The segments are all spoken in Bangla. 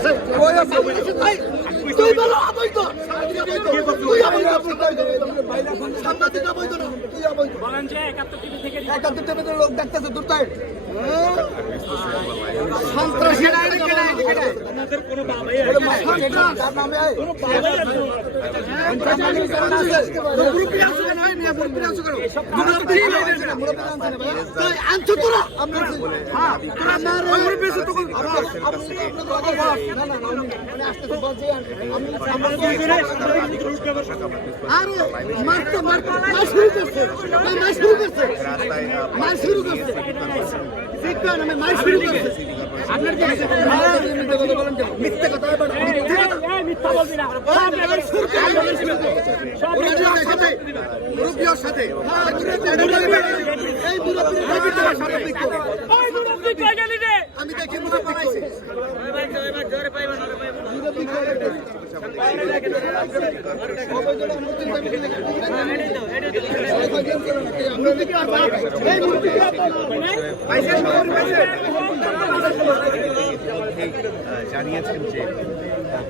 আছে তুই বলো অবৈধ তুই সামনে থেকে অবৈধ না তুই অবৈধ বলেন যে 71 টিভি থেকে লোক দেখতেছে দূর থেকে সন্ত্রাসী আমাদের কোনো বাবাই তার নামে কোনো বাবাই আছে গ্রুপে আছে না নিয়ে গ্রুপে আছে করো তুই আনছো তোরা হ্যাঁ তোরা আমার গ্রুপে আছে তো না না মানে আসতে বলছি আমি আরে মারতে মার শুরু করছে দেখবেন আমি মার শুরু করছে আপনার কি মিথ্যা কথা মিথ্যা বলবি না মুরব্বির সাথে এই মুরব্বির সাথে আমি দেখি মুরব্বি পাইছে জানিয়েছেন যে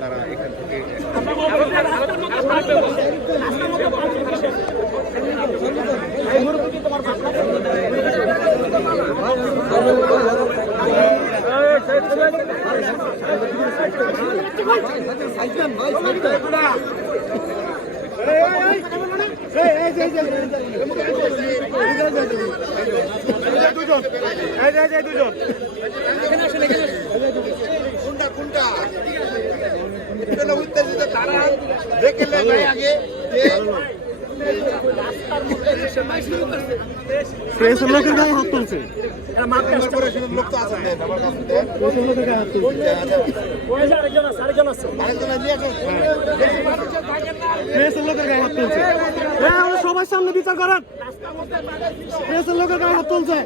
তারা এখান থেকে লোকের গায়ে হাত তুলছে সবার সামনে বিচার করেন লোকের গায়ে হাত তুলছে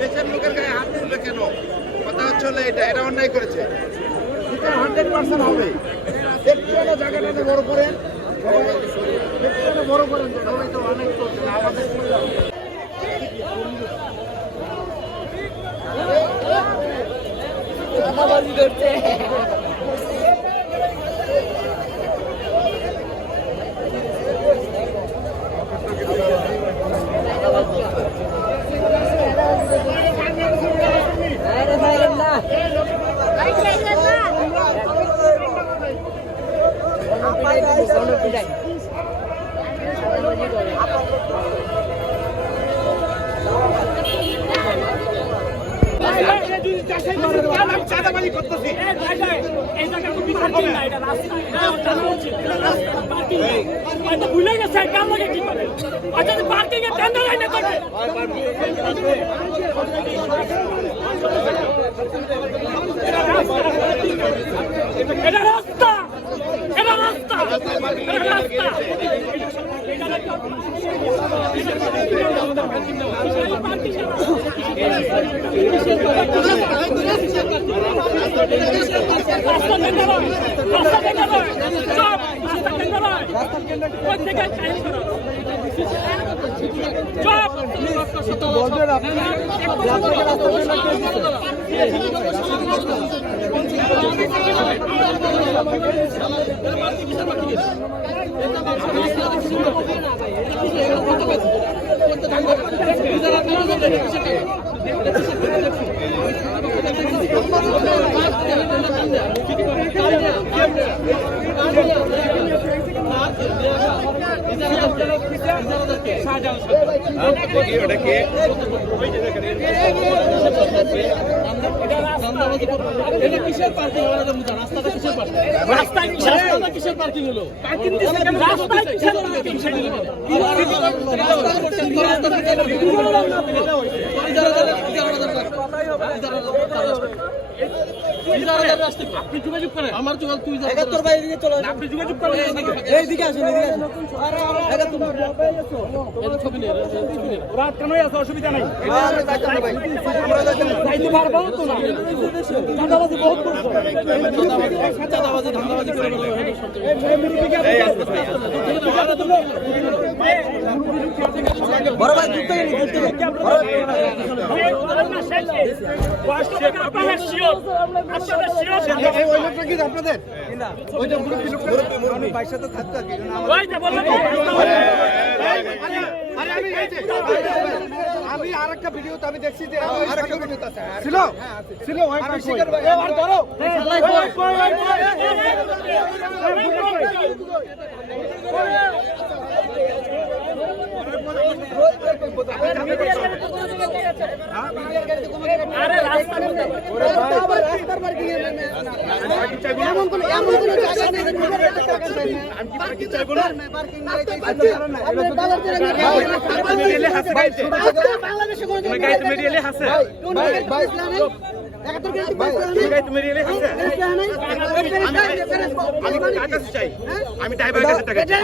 দেশের লোকের গায়ে হাত তুলবে কেন? কথা হচ্ছে এটা অন্যায় করেছে, 100% হবে। দেখছি জায়গাটাতে বড় করেন, বড় করেন, সবাই তো অনেক চলছে না আমাদের রাস্তা আপনি যোগাযোগ করেন। আমার যোগাযোগ তুই যা। একাত্তর ভাই এদিকে চলো। আপনি যোগাযোগ করেন। এইদিকে আসুন, এদিকে আসুন। একাত্তর এটা ছবি নেই, ছবি নেই। রাত কেনই আছে, অসুবিধা নাই। আমরা যাইতাম না ভাই। আমরা যাইতাম না। যাইতে পারবো তো না। চাঁদাবাজি বহুত করছো। চাঁদাবাজি, ধান্দাবাজি করে বলে। বড় ভাই যুক্ত হয়ে নিন, যুক্ত হয়ে নিন। ওই লোকটা কি আপনাদের? ওইটা মুরব্বি লোকটা। আমি ভাইয়ের সাথে থাকতো আর কি। আরে আমি এই যে আমি আরেকটা ভিডিওতে আমি দেখছি যে আরেকটা ভিডিওতে আছে ছিল ছিল ওই শিকার ভাই এবার ধরো আরে রাস্তা রাস্তার পার্কিং এ এমন কোন জায়গা নেই আমি কি পার্কিং চাইবো না পার্কিং নাই আপনি ডলার দিয়ে বাংলাদেশে কোন জায়গা গাইতে মেরিয়েলে আছে ভাই ইসলামে 71 গ্যারান্টি ভাই গাইতে মেরিয়েলে আছে আমি টাকা চাই আমি ড্রাইভারের কাছে টাকা চাই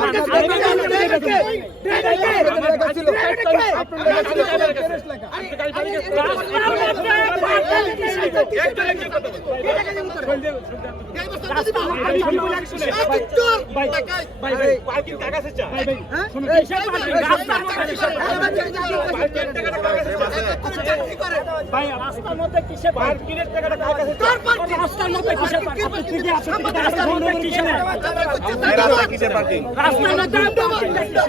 রাস্তার মধ্যে কিসে পার্কিংয়ের টাকাটা কার কাছে? রাস্তার মধ্যে কিসে পার্কিং? রাস্তার মধ্যে কিসে? কিসের পার্কিং? রাস্তার মধ্যে পার্কিংটা কিসে?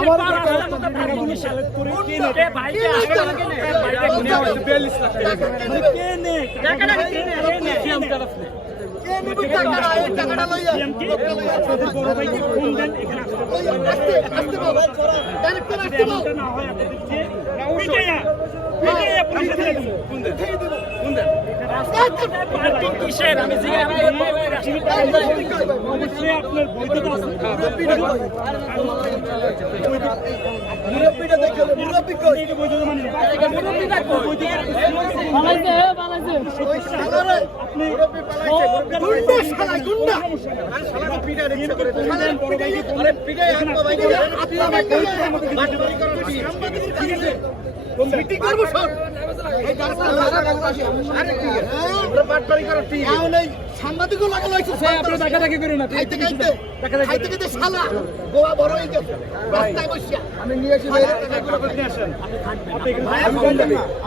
আমার রাস্তার মধ্যে পার্কিং সিলেক্ট করে কে ভাই কে ভাই কে 42 লাখ টাকা কে নে টাকাটা কে নে সিএম তরফ নে টাকাটা লইয়া বড় ভাই কি ফোন দেন এখানে আস্তে আস্তে বাবা ডাইরেক্ট আসতে দাও না হয় আপনাদেরকে পিটাইয়া পুলিশে দিয়ে দেব ফোন দেন ফোন দেন পার্কিং কিসের? আমি জিজ্ঞাসা অবশ্যই আপনার বৈধতা আছে। মুরব্বিটা দেখো মুরব্বি কই এটা বৈধতা মানে না। মুরব্বিটা কই? বানাইছে আপনি মুরব্বি পালাইছে গুন্ডা শালা গুন্ডা শালাকে পিটা রিক্সা করে তুলেন বড় ভাইকে আরে পিটাই আনবো ভাইকে আপনি আমাকে বাটবাড়ি করার কি সাংবাদিকের কাছে মিটিং করব সব এই গাছটা আরে কি আমরা বাটবাড়ি করার কি এই সাংবাদিকও লাগা লাইছে আপনি টাকা টাকা করেন না। খাইতে খাইতে শালা গোয়া বড় হয়ে গেছে রাস্তায় বসিয়া আমি নিয়ে এসে টাকাগুলো করে আসেন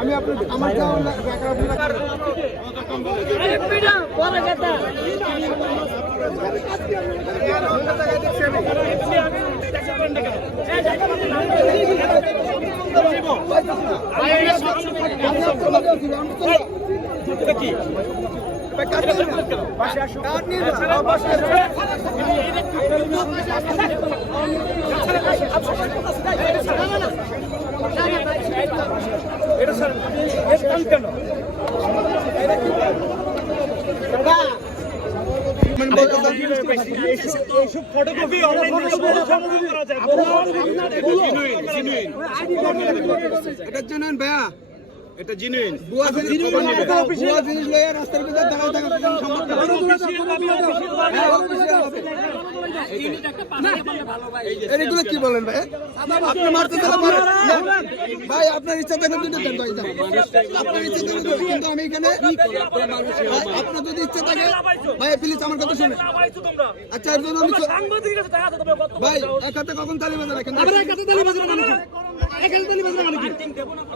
আমি আপনার আমার যাওয়ার আরে পিটা পরে যেটা ফটোকপি অনলাইনে সংগ্রহ করা যায়। এটা জানেন ভাইয়া এটা জিনুইন। বুয়া জিনিস লয়ে রাস্তার ভিতর দাঁড়ায় থাকা কোনো এগুলো কি বলেন ভাই? আপনি মারতে ভাই আপনার ইচ্ছা দেখেন দুটো দেন ভাই আপনার ইচ্ছা দেখেন কিন্তু আমি এখানে আপনার যদি ইচ্ছা থাকে ভাই প্লিজ আমার কথা শুনে আচ্ছা এর জন্য আমি ভাই এক হাতে কখন তালি বাজার রাখেন এক হাতে তালি বাজার মানে কি? এক হাতে তালি বাজার মানে কি?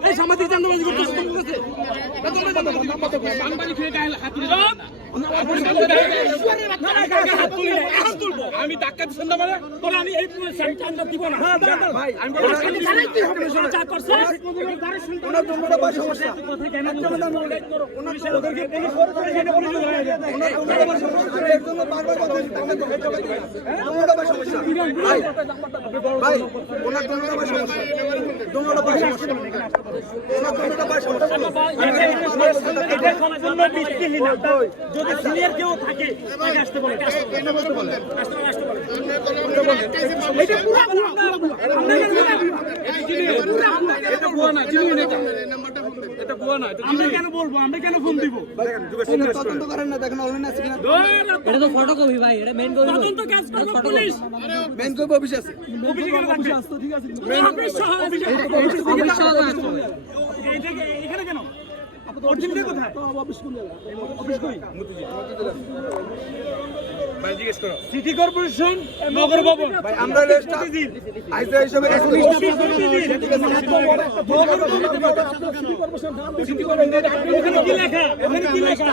এই সামাজিক চান্দাবাজি করতেছে তোমার কাছে সাংবাদিক হয়ে গায়ে হাত তুলে আমি ধাক্কা দিচ্ছেন না মানে তোরা আমি এই চান্দা দিব না ভাই আমি যা করছে ওনার জন্মটা বয়স সমস্যা এর জন্য বারবার কথা ভাই ওনার জন্মটা বয়স সমস্যা জন্মটা বয়স সমস্যা ওনার জন্মটা বয়স সমস্যা যদি সিনিয়র কেউ থাকে আসতে বলে এটা বুয়া না জিনিস এটা আমরা কেন বলবো, আমরা কেন ফোন দিব? এটা তদন্ত করেন না, দেখেন অনলাইন আছে কিনা। এটা তো ফটোকপি ভাই, এটা মেইন কপি তদন্ত কাজ করবে পুলিশ। মেইন কপি অফিস আছে। অফিসে গেলে লাগবে। অফিস সহ অফিসে। এখানে কেন? অরিজিনাল কোথায়? অফিস কই? সিটি কর্পোরেশন নগর ভবন। ভাই আমরা রেস্টা আইসা হিসেবে ওখানে কি লেখা? ওখানে কি লেখা?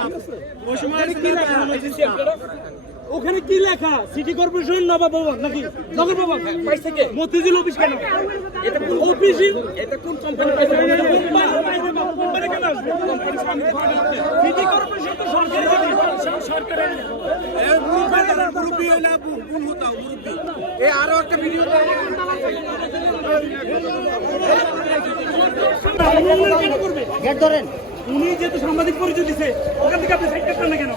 ওখানে কি লেখা? সিটি কর্পোরেশন নবাব ভবন নাকি নগর ভবন? মতিঝিল অফিস কেন? এটা কোন অফিস? এটা কোন কোম্পানি? কোম্পানি কেন আসবে? সিটি কর্পোরেশন তো সরকারি সরকারের মুরব্বি হইলা কোন হতাও মুরব্বি। এই আরো একটা ভিডিও গেট ধরেন। উনি যেহেতু সাংবাদিক পরিচয় দিছে, ওখান থেকে আপনি সাইড কাটলেন না কেন?